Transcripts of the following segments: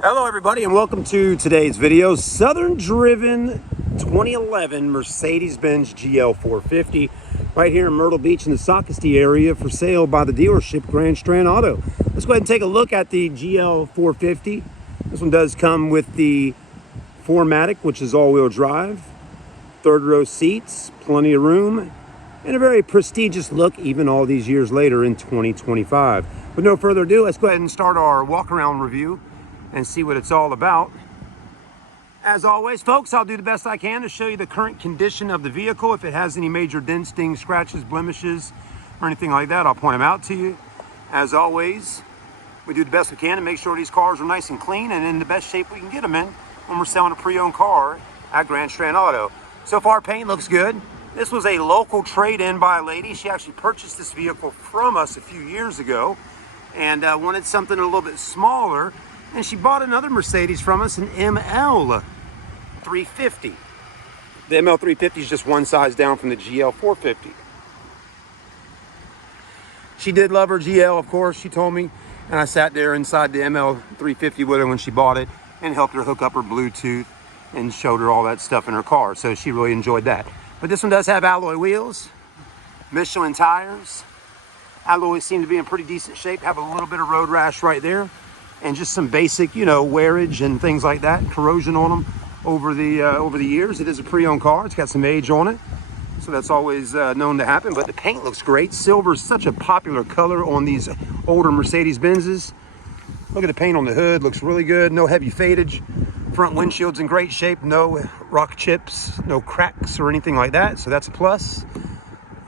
Hello everybody and welcome to today's video. Southern driven 2011 Mercedes-Benz GL450 right here in Myrtle Beach in the Socastee area for sale by the dealership Grand Strand Auto. Let's go ahead and take a look at the GL450. This one does come with the 4Matic, which is all-wheel drive, third row seats, plenty of room, and a very prestigious look even all these years later in 2025. With no further ado, let's go ahead and start our walk-around review and see what it's all about. As always, folks, I'll do the best I can to show you the current condition of the vehicle. If it has any major dents, dings, scratches, blemishes, or anything like that, I'll point them out to you. As always, we do the best we can to make sure these cars are nice and clean and in the best shape we can get them in when we're selling a pre-owned car at Grand Strand Auto. So far, paint looks good. This was a local trade-in by a lady. She actually purchased this vehicle from us a few years ago and wanted something a little bit smaller. And she bought another Mercedes from us, an ML350. The ML350 is just one size down from the GL450. She did love her GL, of course, she told me. And I sat there inside the ML350 with her when she bought it and helped her hook up her Bluetooth and showed her all that stuff in her car. So she really enjoyed that. But this one does have alloy wheels, Michelin tires. Alloys seem to be in pretty decent shape, have a little bit of road rash right there. And just some basic, wearage and things like that, corrosion on them over the years. It is a pre-owned car. It's got some age on it, so that's always known to happen. But the paint looks great. Silver is such a popular color on these older Mercedes-Benzes. Look at the paint on the hood. Looks really good. No heavy fadage. Front windshield's in great shape. No rock chips, no cracks or anything like that. So that's a plus.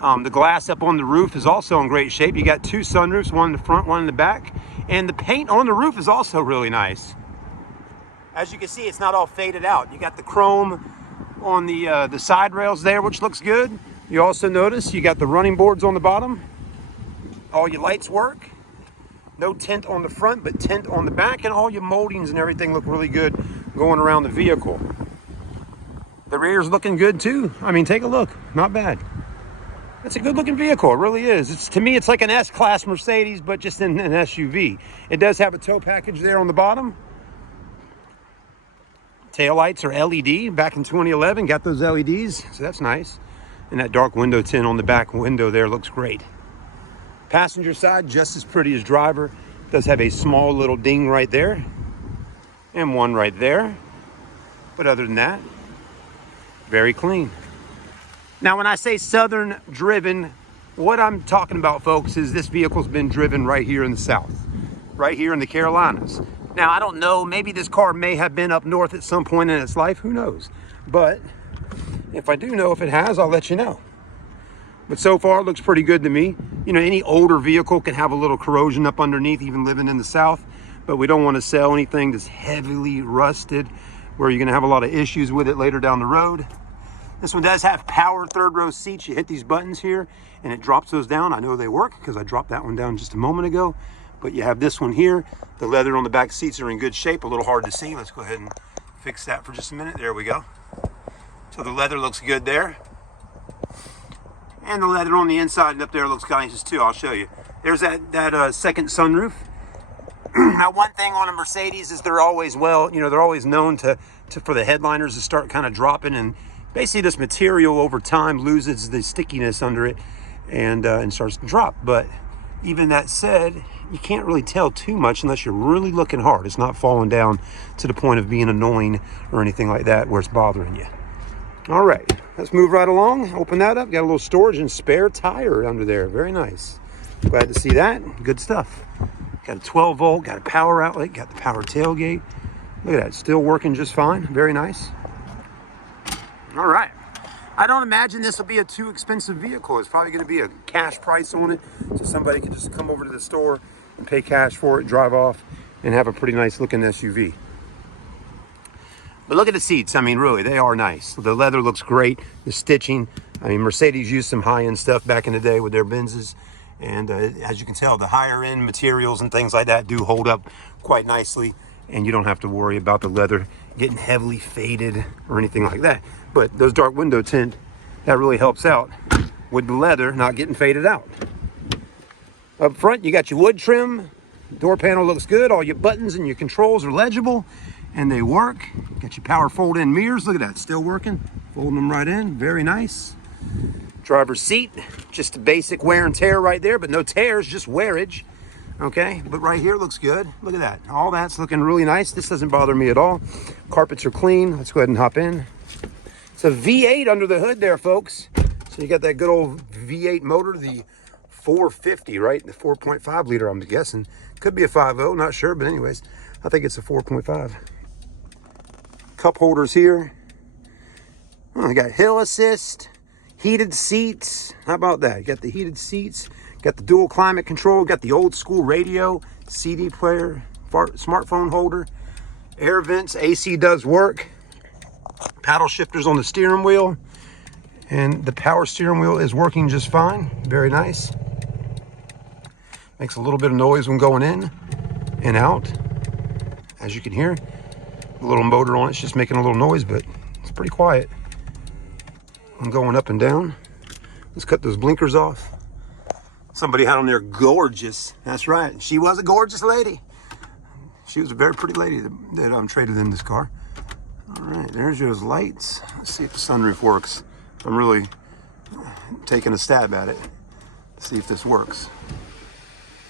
The glass up on the roof is also in great shape. You got two sunroofs, one in the front, one in the back. And the paint on the roof is also really nice. As you can see, it's not all faded out. You got the chrome on the side rails there, which looks good. You also notice you got the running boards on the bottom. All your lights work. No tint on the front, but tint on the back. And all your moldings and everything look really good going around the vehicle. The rear's looking good too. I mean, take a look. Not bad. It's a good looking vehicle, it really is. To me, it's like an S-Class Mercedes, but just in an SUV. It does have a tow package there on the bottom. Taillights are LED, back in 2011, got those LEDs, so that's nice. And that dark window tint on the back window there looks great. Passenger side, just as pretty as driver. Does have a small little ding right there, and one right there. But other than that, very clean. Now, when I say Southern driven, what I'm talking about, folks, is this vehicle's been driven right here in the South, right here in the Carolinas. Now, I don't know, maybe this car may have been up north at some point in its life, who knows? But if I do know if it has, I'll let you know. But so far, it looks pretty good to me. Any older vehicle can have a little corrosion up underneath, even living in the South, but we don't want to sell anything that's heavily rusted, where you're gonna have a lot of issues with it later down the road. This one does have power third row seats. You hit these buttons here and it drops those down. I know they work because I dropped that one down just a moment ago. But you have this one here. The leather on the back seats are in good shape. A little hard to see. Let's go ahead and fix that for just a minute. There we go. So the leather looks good there. And the leather on the inside and up there looks nice too. I'll show you. There's that second sunroof. Now, one thing on a Mercedes is they're always they're always known for the headliners to start kind of dropping, and basically this material over time loses the stickiness under it and starts to drop. But even that said, you can't really tell too much unless you're really looking hard. It's not falling down to the point of being annoying or anything like that where it's bothering you. All right, let's move right along. Open that up. Got a little storage and spare tire under there. Very nice. Glad to see that. Good stuff. Got a 12 volt, got a power outlet, got the power tailgate. Look at that, still working just fine. Very nice. All right. I don't imagine this will be a too expensive vehicle. It's probably going to be a cash price on it, so somebody can just come over to the store and pay cash for it, drive off, and have a pretty nice looking SUV. But look at the seats. I mean, really, they are nice. The leather looks great. The stitching. I mean, Mercedes used some high-end stuff back in the day with their Benzes. And as you can tell, the higher-end materials and things like that do hold up quite nicely. And you don't have to worry about the leather getting heavily faded or anything like that. But those dark window tint, that really helps out with the leather not getting faded out. Up front, you got your wood trim, Door panel looks good. All your buttons and your controls are legible and they work. Got your power fold-in mirrors. Look at that, still working. Folding them right in, very nice. Driver's seat, just a basic wear and tear right there, but no tears, just wearage. Okay, but right here looks good. Look at that. All that's looking really nice. This doesn't bother me at all. Carpets are clean. Let's go ahead and hop in. It's a V8 under the hood there, folks. So you got that good old V8 motor, the 450, right? The 4.5 liter, I'm guessing. Could be a 5.0, not sure, but anyways, I think it's a 4.5. Cup holders here. Oh, you got hill assist, heated seats. How about that? You got the heated seats, got the dual climate control, got the old school radio, CD player, smartphone holder, air vents, AC does work. Paddle shifters on the steering wheel, and the power steering wheel is working just fine. Very nice. Makes a little bit of noise when going in and out, as you can hear. The little motor on it's just making a little noise, but it's pretty quiet. I'm going up and down. Let's cut those blinkers off. Somebody had on there gorgeous. That's right, she was a gorgeous lady. She was a very pretty lady that traded in this car. All right, there's those lights. Let's see if the sunroof works. I'm really taking a stab at it to see if this works.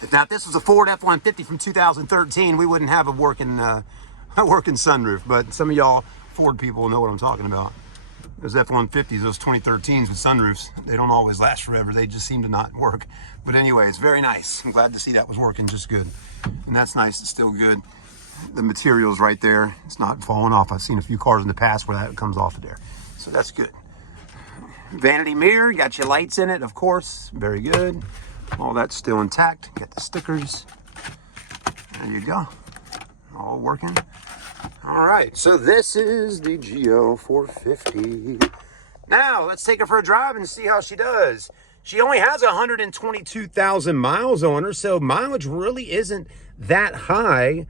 If not, this was a Ford F-150 from 2013, we wouldn't have a working sunroof, but some of y'all Ford people know what I'm talking about. Those F-150s, those 2013s with sunroofs, they don't always last forever. They just seem to not work. But anyway, it's very nice. I'm glad to see that was working just good. And that's nice, it's still good. The material's right there. It's not falling off. I've seen a few cars in the past where that comes off of there. So that's good. Vanity mirror, got your lights in it, of course. Very good. All that's still intact. Got the stickers. There you go. All working. All right, so this is the GL450. Now, let's take her for a drive and see how she does. She only has 122,000 miles on her, so mileage really isn't that high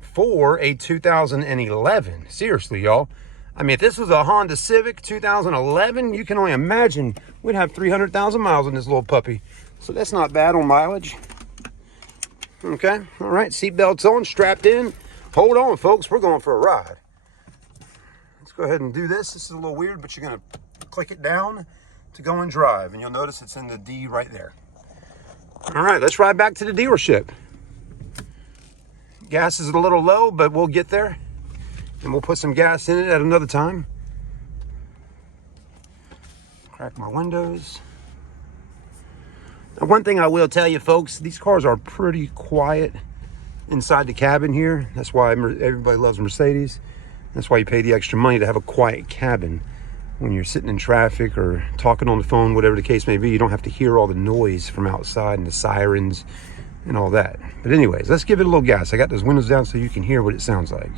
for a 2011. Seriously, y'all. I mean, if this was a Honda Civic 2011, you can only imagine we'd have 300,000 miles on this little puppy. So that's not bad on mileage. Okay, all right, seatbelts on, strapped in. Hold on, folks, we're going for a ride. Let's go ahead and do this. This is a little weird, but you're gonna click it down to go and drive, and you'll notice it's in the D right there. All right, let's ride back to the dealership. Gas is a little low, but we'll get there, and we'll put some gas in it at another time. Crack my windows. Now, one thing I will tell you, folks, these cars are pretty quiet inside the cabin here. That's why everybody loves Mercedes. That's why you pay the extra money to have a quiet cabin. When you're sitting in traffic or talking on the phone, whatever the case may be, you don't have to hear all the noise from outside and the sirens and all that. But anyways, let's give it a little gas. I got those windows down so you can hear what it sounds like.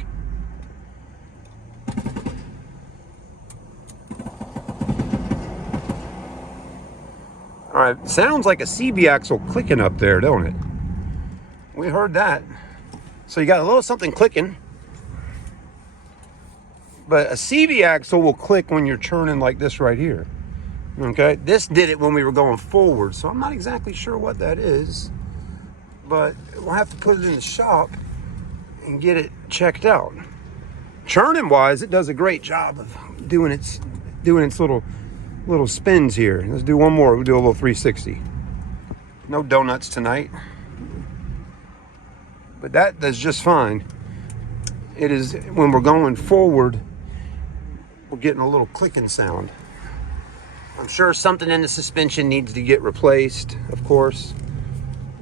All right, sounds like a CB axle clicking up there, don't it? We heard that. So you got a little something clicking. But a CB axle will click when you're turning like this right here. Okay, this did it when we were going forward, so I'm not exactly sure what that is, but we'll have to put it in the shop and get it checked out. Churning wise, it does a great job of doing its little spins here. Let's do one more. We'll do a little 360. No donuts tonight, but that does just fine. It is when we're going forward, we're getting a little clicking sound. I'm sure something in the suspension needs to get replaced, of course.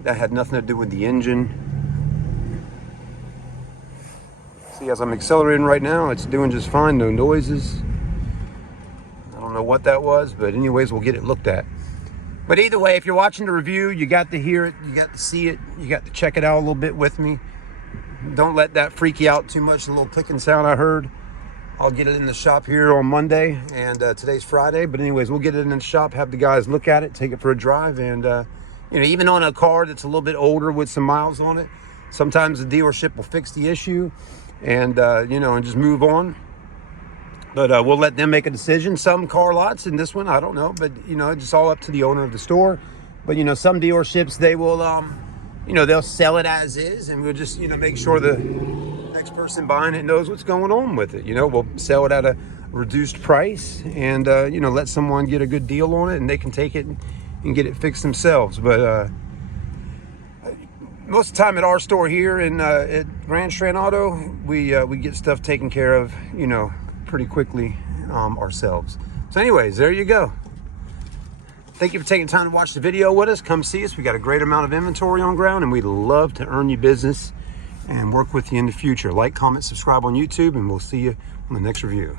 That had nothing to do with the engine. See, as I'm accelerating right now, it's doing just fine, no noises. I don't know what that was, but anyways, we'll get it looked at. But either way, if you're watching the review, you got to hear it, you got to see it, you got to check it out a little bit with me. Don't let that freak you out too much, the little clicking sound I heard. I'll get it in the shop here on Monday, and today's Friday. But anyways, we'll get it in the shop, have the guys look at it, take it for a drive, and you know, even on a car that's a little bit older with some miles on it, sometimes the dealership will fix the issue, and you know, and just move on. But we'll let them make a decision. Some car lots, in this one, I don't know, but you know, it's all up to the owner of the store. But you know, some dealerships, they will you know, they'll sell it as is, and we'll just, you know, make sure the next person buying it knows what's going on with it. You know, we'll sell it at a reduced price, and you know, let someone get a good deal on it, and they can take it and get it fixed themselves. But most of the time at our store here in at Grand Strand Auto, we get stuff taken care of, you know, pretty quickly ourselves. So anyways, there you go. Thank you for taking time to watch the video with us. Come see us. We got a great amount of inventory on ground, and we'd love to earn you business and work with you in the future. Like, comment, subscribe on YouTube, and we'll see you on the next review.